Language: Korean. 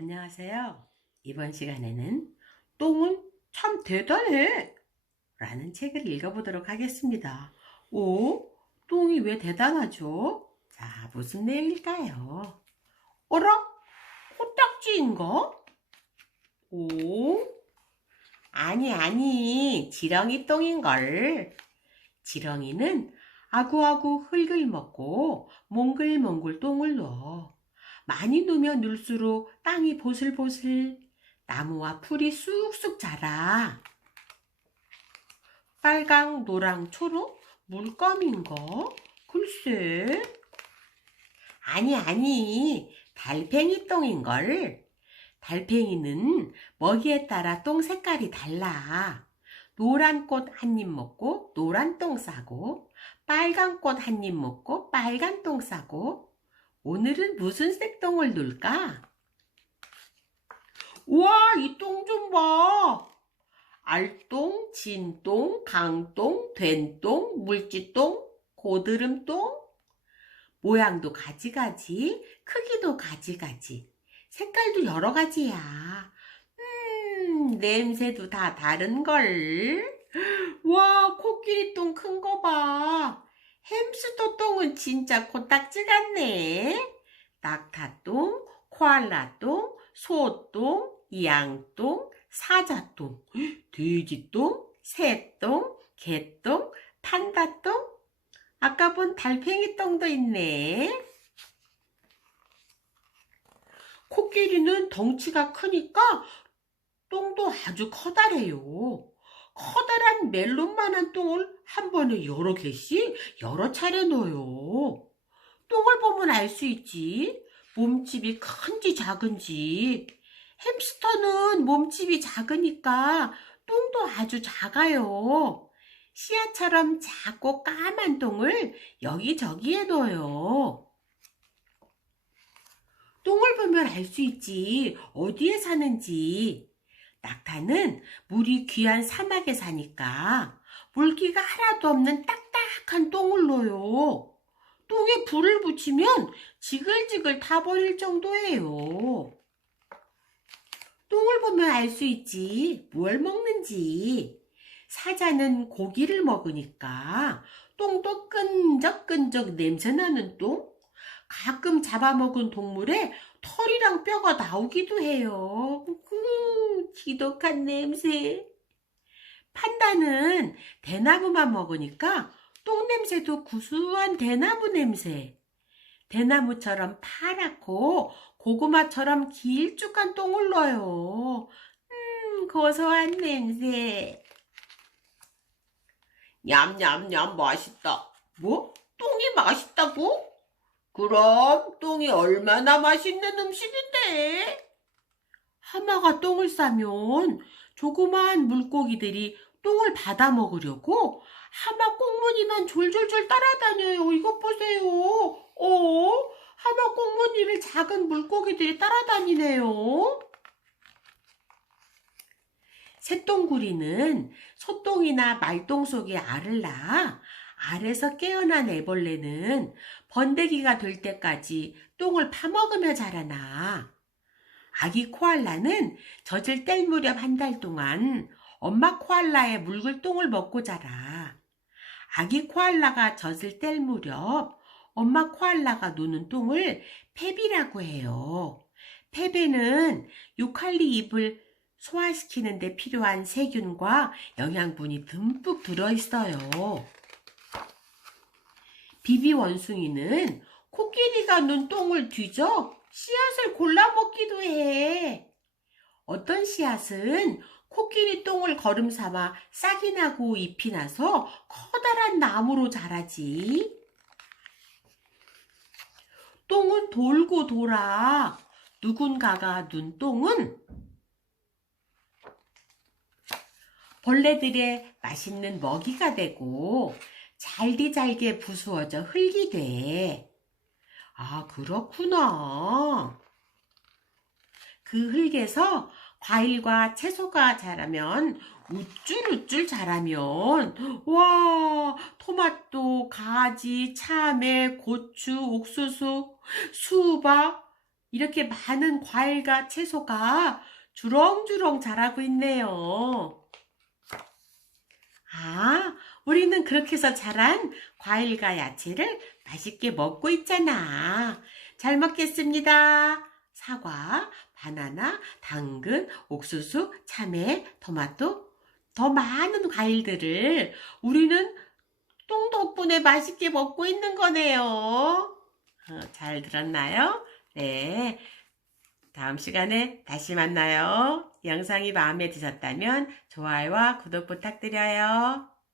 안녕하세요. 이번 시간에는 똥은 참 대단해! 라는 책을 읽어보도록 하겠습니다. 오, 똥이 왜 대단하죠? 자, 무슨 내용일까요? 어라? 코딱지인가? 오, 아니, 아니, 지렁이 똥인걸. 지렁이는 아구아구 흙을 먹고 몽글몽글 똥을 넣어. 많이 누면 눌수록 땅이 보슬보슬, 나무와 풀이 쑥쑥 자라. 빨강, 노랑, 초록, 물감인가? 글쎄. 아니, 아니, 달팽이 똥인걸. 달팽이는 먹이에 따라 똥 색깔이 달라. 노란 꽃 한 입 먹고 노란 똥 싸고, 빨간 꽃 한 입 먹고 빨간 똥 싸고, 오늘은 무슨 색똥을 놀까? 우와, 이 똥 좀 봐. 알똥, 진똥, 강똥, 된똥, 물지똥, 고드름똥. 모양도 가지가지, 크기도 가지가지, 색깔도 여러 가지야. 음, 냄새도 다 다른걸. 와, 코끼리 똥 큰 거 봐. 햄스터 똥은 진짜 코딱지 같네. 낙타똥, 코알라똥, 소똥, 양똥, 사자똥, 돼지똥, 새똥, 개똥, 판다똥. 아까 본 달팽이 똥도 있네. 코끼리는 덩치가 크니까 똥도 아주 커다래요. 커다란 멜론만한 똥을 한 번에 여러 개씩 여러 차례 넣어요. 똥을 보면 알 수 있지. 몸집이 큰지 작은지. 햄스터는 몸집이 작으니까 똥도 아주 작아요. 씨앗처럼 작고 까만 똥을 여기저기에 넣어요. 똥을 보면 알 수 있지. 어디에 사는지. 낙타는 물이 귀한 사막에 사니까 물기가 하나도 없는 딱딱한 똥을 넣어요. 똥에 불을 붙이면 지글지글 타버릴 정도예요. 똥을 보면 알 수 있지. 뭘 먹는지. 사자는 고기를 먹으니까 똥도 끈적끈적 냄새나는 똥? 가끔 잡아먹은 동물의 털이랑 뼈가 나오기도 해요. 음, 지독한 냄새. 판다는 대나무만 먹으니까 똥 냄새도 구수한 대나무 냄새. 대나무처럼 파랗고 고구마처럼 길쭉한 똥을 넣어요. 음, 고소한 냄새. 냠냠냠 맛있다. 뭐? 똥이 맛있다고? 그럼 똥이 얼마나 맛있는 음식인데? 하마가 똥을 싸면 조그마한 물고기들이 똥을 받아 먹으려고 하마 꽁무니만 졸졸졸 따라다녀요. 이것 보세요. 어? 하마 꽁무니를 작은 물고기들이 따라다니네요. 새똥구리는 소똥이나 말똥 속에 알을 낳아 알에서 깨어난 애벌레는 번데기가 될 때까지 똥을 파먹으며 자라나. 아기 코알라는 젖을 뗄 무렵 한 달 동안 엄마 코알라의 묽을 똥을 먹고 자라. 아기 코알라가 젖을 뗄 무렵 엄마 코알라가 노는 똥을 페비라고 해요. 페베는 유칼리 잎을 소화시키는 데 필요한 세균과 영양분이 듬뿍 들어있어요. 비비 원숭이는 코끼리가 눈 똥을 뒤져 씨앗을 골라 먹기도 해. 어떤 씨앗은 코끼리 똥을 거름 삼아 싹이 나고 잎이 나서 커다란 나무로 자라지. 똥은 돌고 돌아. 누군가가 눈똥은 벌레들의 맛있는 먹이가 되고 잘디 잘게 부수어져 흙이 돼. 아, 그렇구나. 그 흙에서 과일과 채소가 자라면 우쭐우쭐 자라면 와 토마토, 가지, 참외, 고추, 옥수수, 수박 이렇게 많은 과일과 채소가 주렁주렁 자라고 있네요. 아, 우리는 그렇게 해서 자란 과일과 야채를 맛있게 먹고 있잖아. 잘 먹겠습니다. 사과, 바나나, 당근, 옥수수, 참외, 토마토, 더 많은 과일들을 우리는 똥 덕분에 맛있게 먹고 있는 거네요. 어, 잘 들었나요? 네. 다음 시간에 다시 만나요. 영상이 마음에 드셨다면 좋아요와 구독 부탁드려요.